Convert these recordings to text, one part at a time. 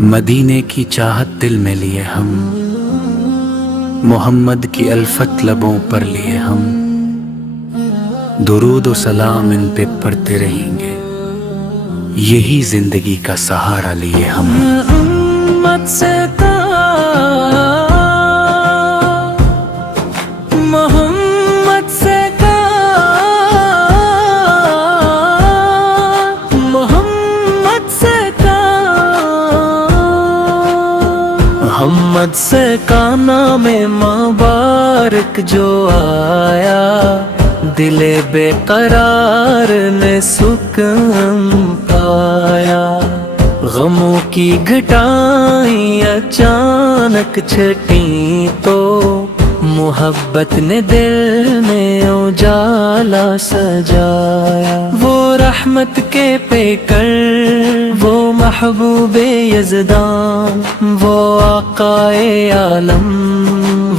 مدینے کی چاہت دل میں لیے ہم، محمد کی الفت لبوں پر لیے ہم، درود و سلام ان پہ پڑھتے رہیں گے، یہی زندگی کا سہارا لیے ہم۔ امت سے محمد سے محمد سے کا نام مبارک جو آیا، دل بے قرار نے سکون پایا۔ غموں کی گھٹائیں اچانک چھٹیں تو محبت نے دل میں اجالا سجایا۔ وہ رحمت کے پیکر، وہ محبوب یزدان، وہ آقائے عالم،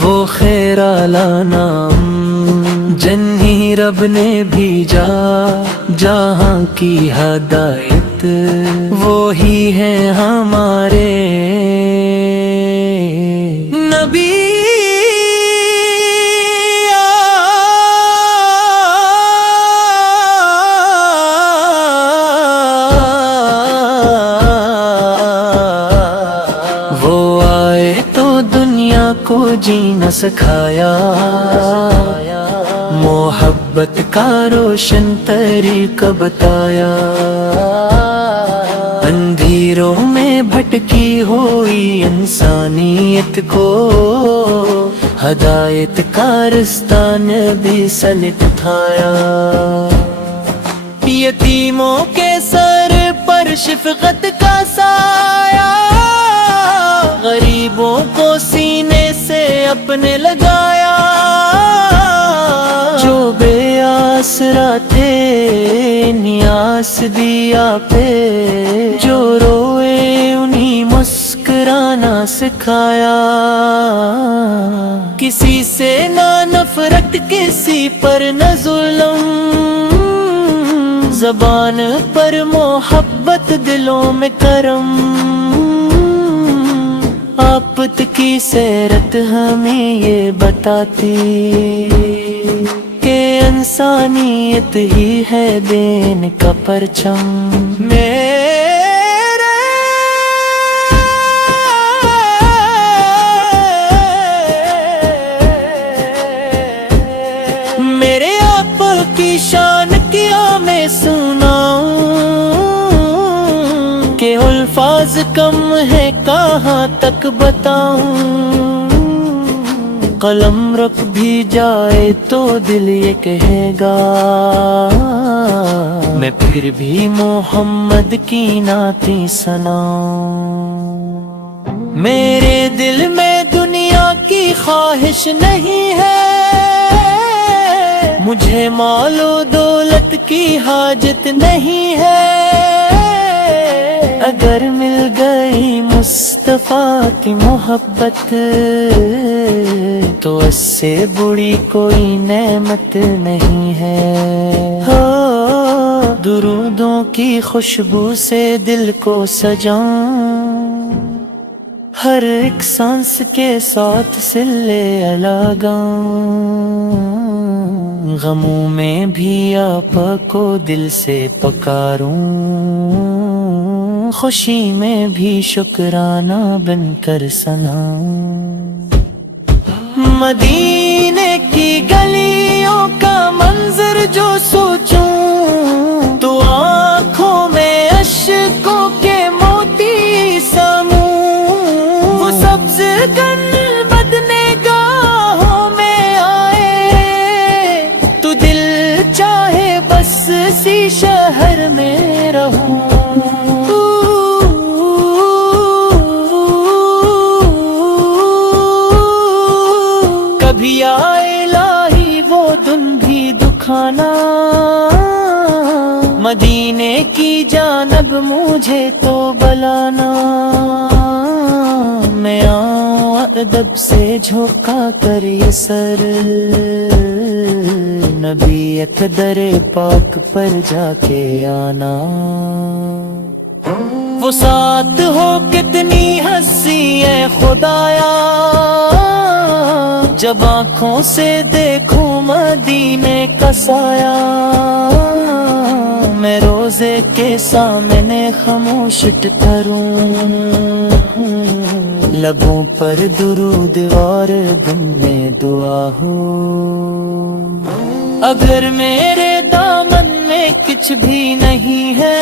وہ خیر اعلی نام، جنہی رب نے بھیجا جہاں کی ہدایت، وہی ہے ہمارے نبی۔ کو جینا سکھایا، محبت کا روشن طریقہ بتایا۔ اندھیروں میں بھٹکی ہوئی انسانیت کو ہدایت کا رستہ نبی سے دکھایا۔ یتیموں کے سر پر شفقت کا سایہ، غریبوں کو سینے سے اپنے لگایا۔ جو بے آسرا تھے نیاز دیا پہ، جو روئے انہیں مسکرانا سکھایا۔ کسی سے نہ نفرت، کسی پر نہ ظلم، زبان پر محبت، دلوں میں کرم۔ آپت کی سیرت ہمیں یہ بتاتی کہ انسانیت ہی ہے دین کا پرچم۔ میرے آپ کی شان کیا میں سناؤں کہ الفاظ کم ہے کہاں تک بتاؤں۔ قلم رک بھی جائے تو دل یہ کہے گا، میں پھر بھی محمد کی نعتیں سناؤں۔ میرے دل میں دنیا کی خواہش نہیں ہے، مجھے مال و دولت کی حاجت نہیں ہے۔ اگر مل گئی مصطفیٰ کی محبت تو اس سے بڑی کوئی نعمت نہیں ہے۔ ہو درودوں کی خوشبو سے دل کو سجاؤں، ہر ایک سانس کے ساتھ صلے علی گاؤں۔ غموں میں بھی آپ کو دل سے پکاروں، خوشی میں بھی شکرانہ بن کر سناؤں۔ مدینے کی گلیوں کا منظر جو سوچوں تو آنکھوں میں اشکوں کے موتی سموں۔ وہ سبز گنبد نگاہوں میں آئے تو دل چاہے بس اسی شہر میں رہوں۔ کبھی آئے الہی وہ دن بھی دکھانا، مدینے کی جانب مجھے تو بلانا۔ میں آؤں ادب سے جھکا کر یہ سر، نبی اقدر پاک پر جا کے آنا۔ وہ ساتھ ہو کے کتنی ہنسی ہے خدایا، جب آنکھوں سے دیکھوں مدینے کا سایہ، میں روزے کے سامنے خاموش ٹھہروں، لبوں پر درود اور دل میں دعا ہو۔ اگر میرے دامن میں کچھ بھی نہیں ہے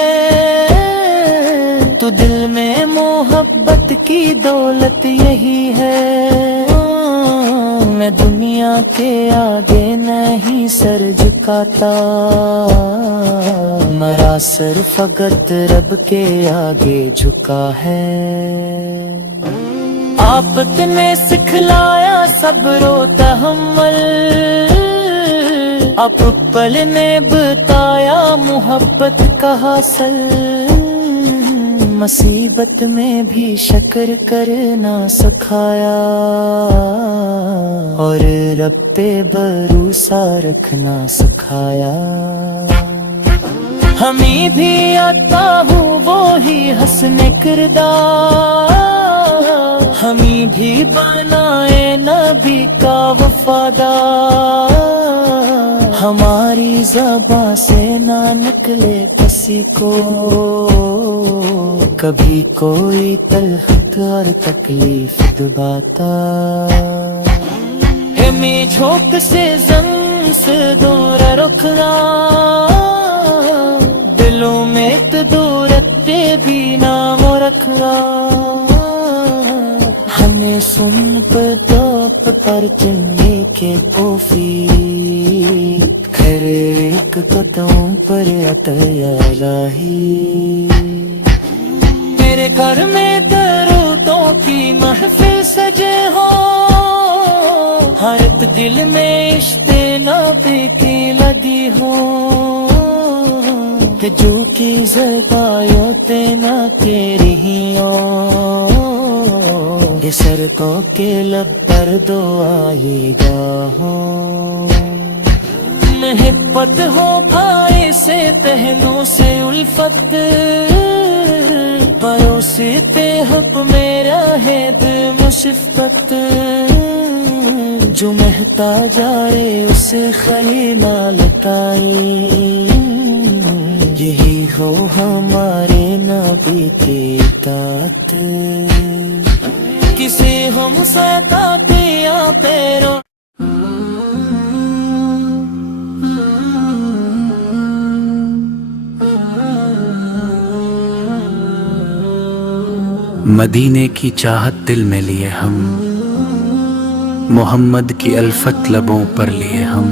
تو دل میں محبت کی دولت یہی ہے، میں دنیا کے آگے نہیں سر جھکاتا، میرا سر فقط رب کے آگے جھکا ہے۔ آفت نے سکھلایا صبر و تحمل، اب پل نے بتایا محبت کا حاصل، مصیبت میں بھی شکر کرنا سکھایا، اور رب پہ بھروسہ رکھنا سکھایا۔ ہمیں بھی آتا ہوں وہی حسن کردار، ہمیں بھی بنائے نبی کا وفادار، ہماری زبان سے نہ نکلے کسی کو کبھی کوئی تلخ اور تکلیف دباتا، ہمیں جھوک سے زن سے دور رکھنا، دلوں میں دورت پہ بھی نام رکھنا، ہمیں سن پر دوپ پر چنگے کے پوفی، کھرے ایک قدم پر عطیہ الہی، میرے گھر میں درودوں کی محفل سجے ہو، ہر ایک دل میں عشق نبی کی لگی ہو، کہ جو کی زبایوں تینا تیری ہی ہو، یہ سڑکوں کے لب پر دعائی گاہوں، محبت ہو بھائی سے بہنوں سے الفت، پروستے حق میرا ہے دل مشفقت، جو محتاج آئے اسے خلیمہ لٹائے، یہی ہو ہمارے نبی کی اطاعت، کسے ہم ستاتے یا پیروں مدینے کی چاہت دل میں لیے ہم، محمد کی الفت لبوں پر لیے ہم،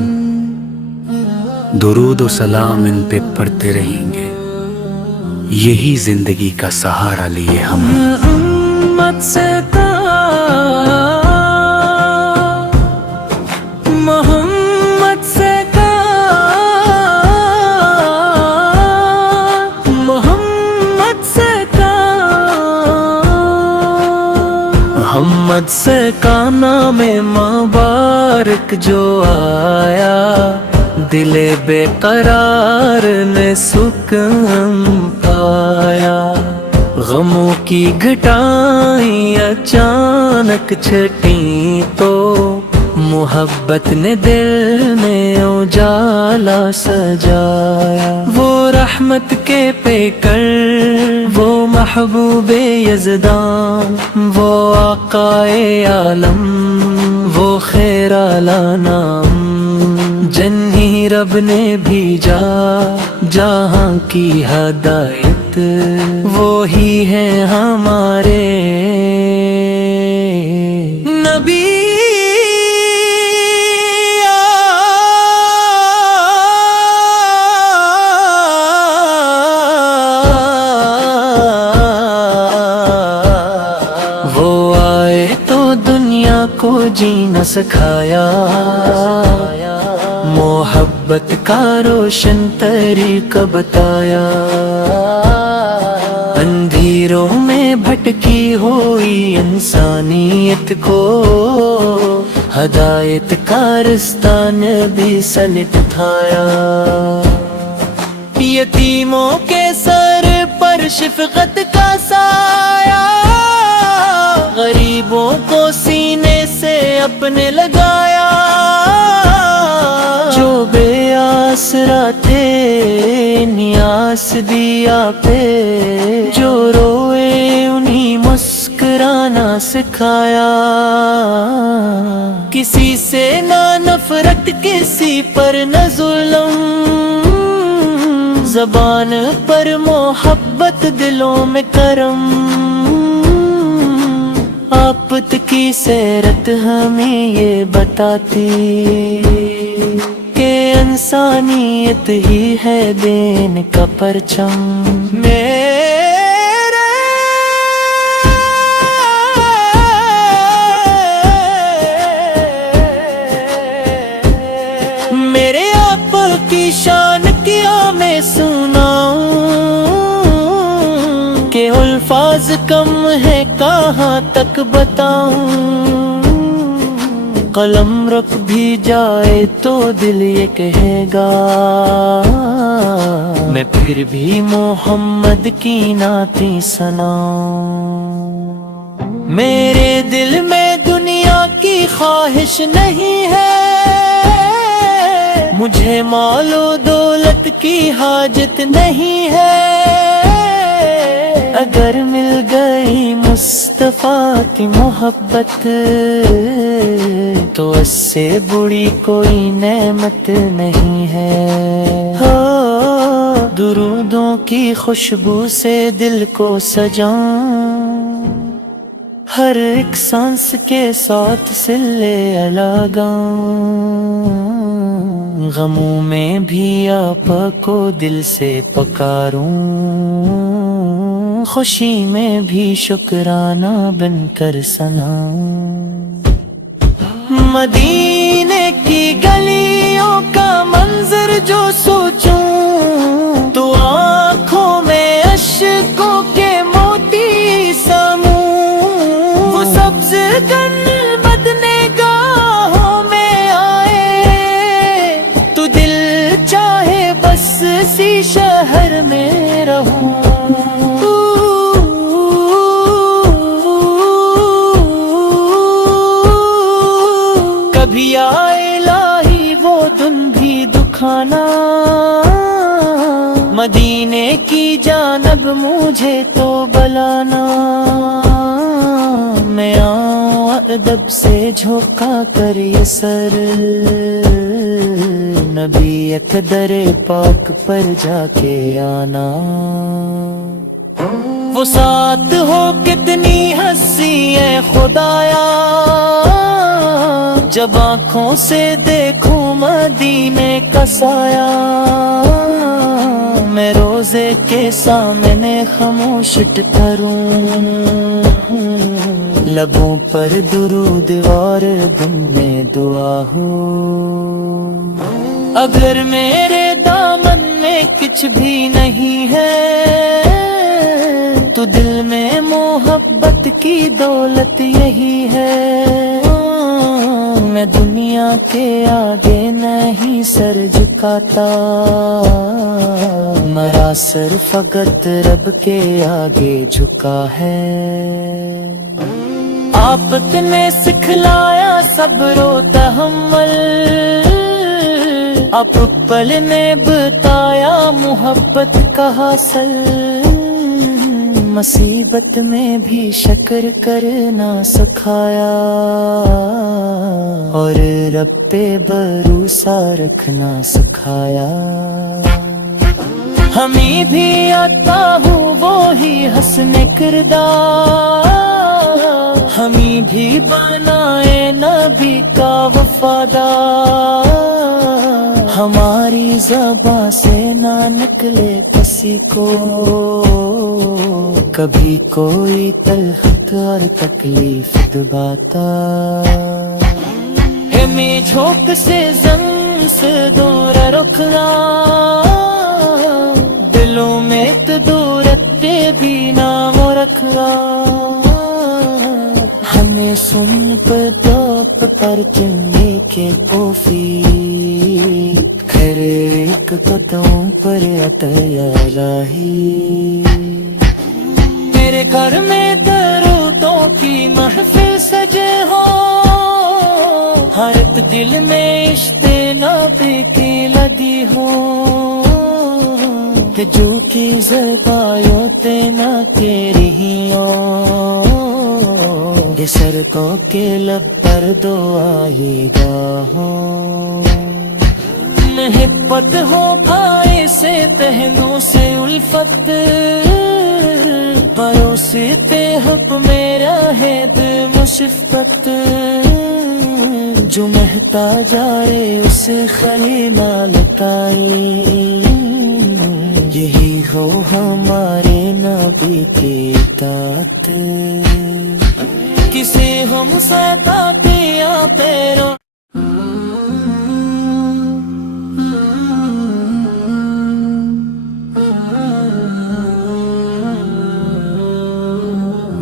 درود و سلام ان پہ پڑھتے رہیں گے، یہی زندگی کا سہارا لیے ہم۔ امت سے محمد سے محمد سے کا نام مبارک جو آیا، دل بے قرار نے سکون پایا، غموں کی گھٹائیں اچانک چھٹیں تو محبت نے دل میں اجالا سجایا، وہ رحمت کے پیکر، وہ محبوب یزدان، وہ آقائے عالم، وہ خیر اعلی نام، جنہی رب نے بھیجا جہاں کی ہدایت، وہی ہے ہمارے نبی۔ وہ آئے تو دنیا کو جینا سکھایا، محبت کا روشن طریقہ بتایا، اندھیروں میں بھٹکی ہوئی انسانیت کو ہدایت کا رستہ نبی سے دکھایا، یتیموں کے سر پر شفقت کا سایہ، غریبوں کو سینے سے اپنے لگایا، جو بے آسرا تھے نیاز دیا پہ، جو روئے انہیں مسکرانا سکھایا، کسی سے نہ نفرت کسی پر نہ ظلم، زبان پر محبت دلوں میں کرم، آپت کی سیرت ہمیں یہ بتاتی کہ انسانیت ہی ہے دین کا پرچم۔ میرے آپ کی شان کیا میں سناؤں کہ الفاظ کم ہے کہاں تک بتاؤں، قلم رک بھی جائے تو دل یہ کہے گا، میں پھر بھی محمد کی نعتیں سناؤں۔ میرے دل میں دنیا کی خواہش نہیں ہے، مجھے مال و دولت کی حاجت نہیں ہے، اگر مل گئی مصطفیٰ کی محبت تو اس سے بڑی کوئی نعمت نہیں ہے۔ ہو درودوں کی خوشبو سے دل کو سجاؤں، ہر ایک سانس کے ساتھ صلے لگاؤں، غموں میں بھی آپ کو دل سے پکاروں، خوشی میں بھی شکرانہ بن کر سناؤں۔ مدینے کی گلیوں کا منظر جو سوچوں تو آنکھوں میں اشکوں کے موتی سموں، وہ سبز گنبد نگاہوں میں آئے تو دل چاہے بس اسی شہر میں رہوں۔ کبھی آئے الہی وہ دن بھی دکھانا، مدینے کی جانب مجھے تو بلانا، میں آؤں ادب سے جھکا کر یہ سر، نبی اقدر پاک پر جا کے آنا، وہ ساتھ ہو کتنی ہنسی ہے خدایا، جب آنکھوں سے دیکھوں مدینے کا سایہ، میں روزے کے سامنے خاموش ٹھہروں، لبوں پر درود اور دم میں دعا ہو، اگر میرے دامن میں کچھ بھی نہیں ہے تو دل میں محبت کی دولت یہی ہے، میں دنیا کے آگے نہیں سر جھکاتا، میرا سر فقط رب کے آگے جھکا ہے۔ آپت نے سکھلایا صبر و تحمل، آپ پل نے بتایا محبت کا حاصل، مصیبت میں بھی شکر کرنا سکھایا، اور رب پہ بھروسہ رکھنا سکھایا، ہمیں بھی آتا ہوں وہی حسن کردار، ہمیں بھی بنائے نبی کا وفادار، ہماری زبان سے نہ نکلے کسی کو کبھی کوئی تلخ اور تکلیف دباتا، ہمیں جھوک سے زن سے دور رکھنا، دلوں میں تو دورتے بھی نام رکھنا، ہمیں سن پر دوپ پر چنگی کے کوفی، گھر ایک قدم پر عطا الہی، میرے گھر میں درودوں کی محفل سجے ہو، ہر ایک دل میں عشق نبی کی لگی ہو، کہ جو کی زربایوں تینا کے رہیوں، یہ سڑکوں کے لب پر دعائی گاہوں، محبت ہو بھائی سے بہنوں سے الفت، پروستے حق میرا ہے دل مشفقت، جو مہتا جائے اسے خلی نہ لٹائی، یہی ہو ہمارے نبی کی اطاعت، کسے ہم ستا دیا پیروں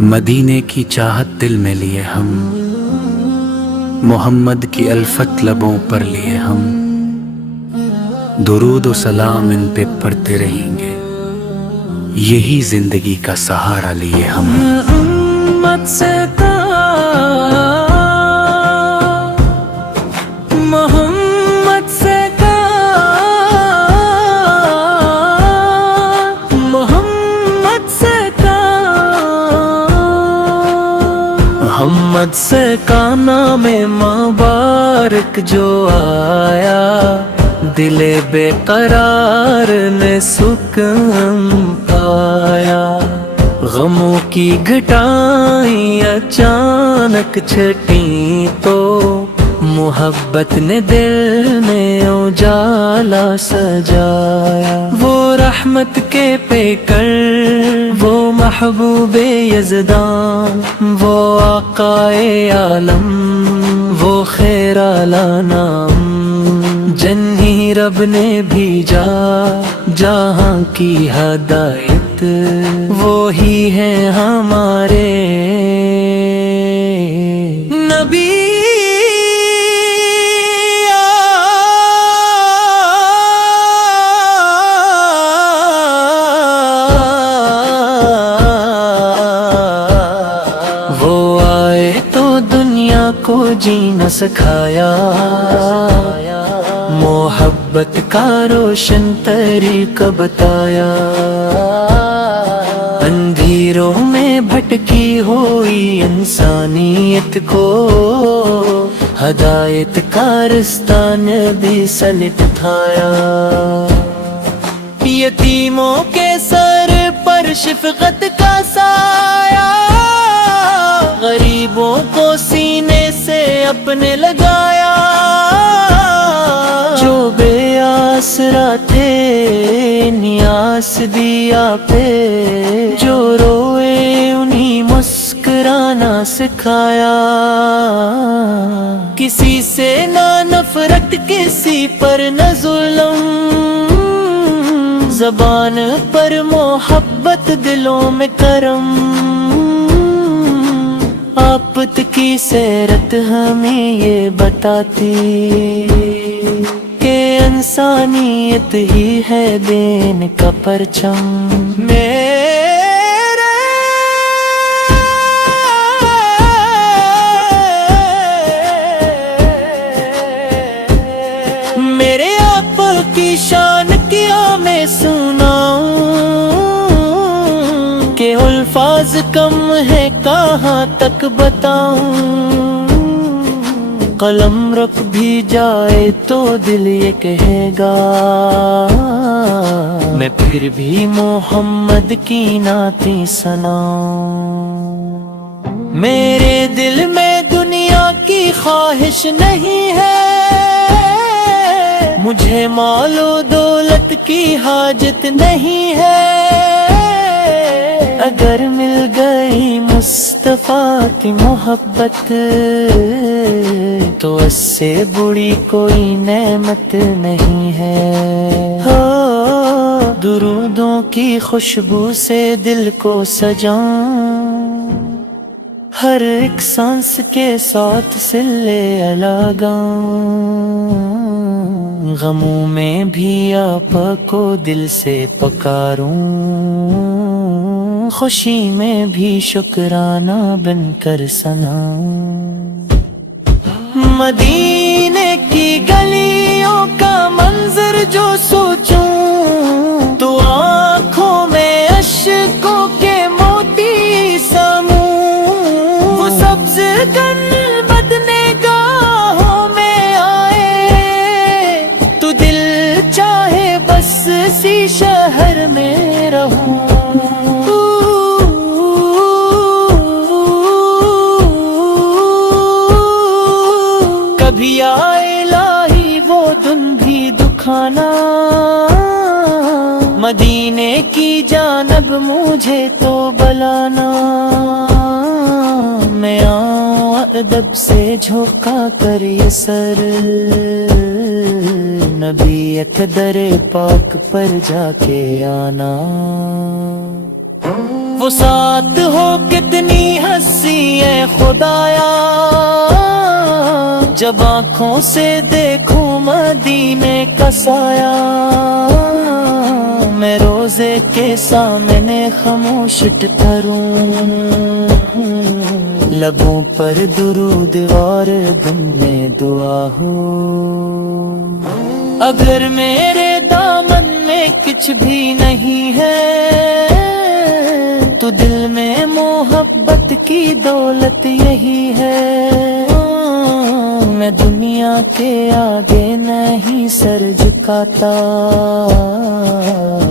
مدینے کی چاہت دل میں لیے ہم، محمد کی الفت لبوں پر لیے ہم، درود و سلام ان پہ پڑھتے رہیں گے، یہی زندگی کا سہارا لیے ہم۔ امت سے محمد سے محمد سے محمد سے کا نام مبارک جو آیا، دل بے قرار نے سکون پایا، غموں کی گھٹائیں اچانک چھٹیں تو محبت نے دل میں اجالا سجایا، وہ رحمت کے پیکر، وہ محبوب یزدان، وہ آقائے عالم، وہ خیر اعلی نام، جنہی رب نے بھیجا جہاں کی ہدایت، وہی ہے ہمارے نبی۔ وہ آئے تو دنیا کو جینا سکھایا، محبت کا روشن طریقہ بتایا، اندھیروں میں بھٹکی ہوئی انسانیت کو ہدایت کا رستہ نبی سے دکھایا، یتیموں کے سر پر شفقت کا سایہ، غریبوں کو سینے سے اپنے لگایا، جو بے آسرا تھے نیاز دیا پہ، جو روئے انہیں مسکرانا سکھایا، کسی سے نہ نفرت کسی پر نہ ظلم، زبان پر محبت دلوں میں کرم، آپت کی سیرت ہمیں یہ بتاتی کہ انسانیت ہی ہے دین کا پرچم، میرے آپ کی شان کیا میں سناؤں، کہ الفاظ کم ہے کہاں تک بتاؤں، قلم رک بھی جائے تو دل یہ کہے گا، میں پھر بھی محمد کی نعتیں سناؤں، میرے دل میں دنیا کی خواہش نہیں ہے، مجھے مال و دولت کی حاجت نہیں ہے، اگر مل گئی مصطفیٰ کی محبت تو اس سے بڑی کوئی نعمت نہیں ہے، درودوں کی خوشبو سے دل کو سجاؤں، ہر ایک سانس کے ساتھ صلے لگاؤں، غموں میں بھی آپ کو دل سے پکاروں، خوشی میں بھی شکرانہ بن کر سنا. مدینے کی گلیوں کا منظر جو سوچوں تو آنکھوں میں اشکوں کے موتی سموں. وہ سبز گنبد نگاہوں میں آئے تو دل چاہے بس اسی شہر میں رہوں. کبھی آئے الہی وہ دن بھی دکھانا, مدینے کی جانب مجھے تو بلانا. میں آؤں ادب سے جھکا کر یہ سر, نبی اقدر پاک پر جا کے آنا. وہ ساتھ ہو کتنی ہنسی ہے خدایا, جب آنکھوں سے دیکھوں مدینے کا سایہ. میں روزے کے سامنے خاموش ٹھہروں, لبوں پر درود اور دل میں دعا ہو. اگر میرے دامن میں کچھ بھی نہیں ہے تو دل میں محبت کی دولت یہی ہے. میں دنیا کے آگے نہیں سر جھکاتا,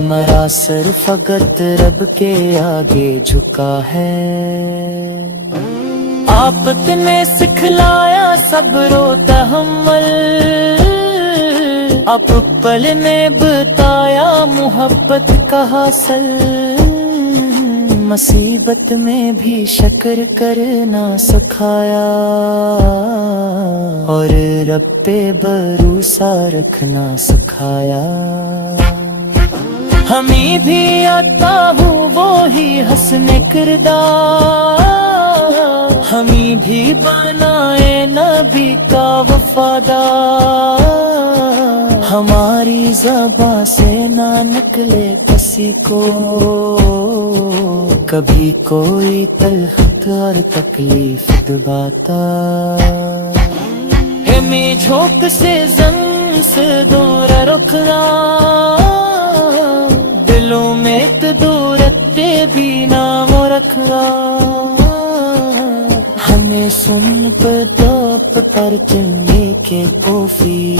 میرا سر فقط رب کے آگے جھکا ہے. آپ نے سکھلایا صبر و تحمل, آپ پل نے بتایا محبت کا حاصل. مصیبت میں بھی شکر کرنا سکھایا اور رب پہ بھروسہ رکھنا سکھایا. ہمیں بھی آتا ہوں وہی حسن کردار, ہمیں بھی بنائے نبی کا وفادار. ہماری زبان سے نہ نکلے کسی کو کبھی کوئی تلخ اور تکلیف دباتا. ہمیں جھوک سے زن سے دور رکھنا, دلوں میں دورتے بھی نام رکھنا. ہمیں سن پر توپ پر چلنے کے کوفی,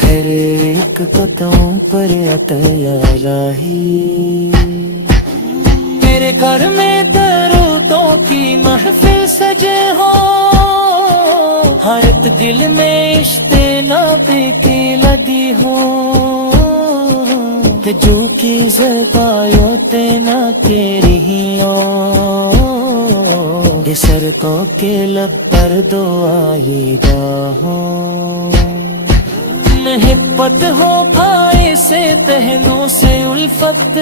گھر ایک قدم پر عطیہ راہی. میرے گھر میں درودوں کی محفل سجے ہو, ہر ایک دل میں عشق نبی کی لگی ہو. کہ جو کی زبایوں تینا تیری ہی ہو, یہ سڑکوں کے لب پر دعائی گاہ ہو. محبت ہو بھائی سے بہنوں سے الفت,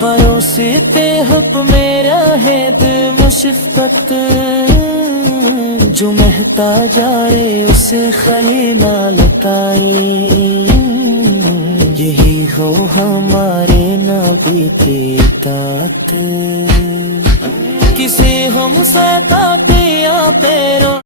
پروستے حکم میرا ہے دل میں شفقت. جو مہتا جائے اسے خلی نہ لٹائے, یہی ہو ہمارے نبی کی اطاعت. کسی ہم ستا دیا پیروں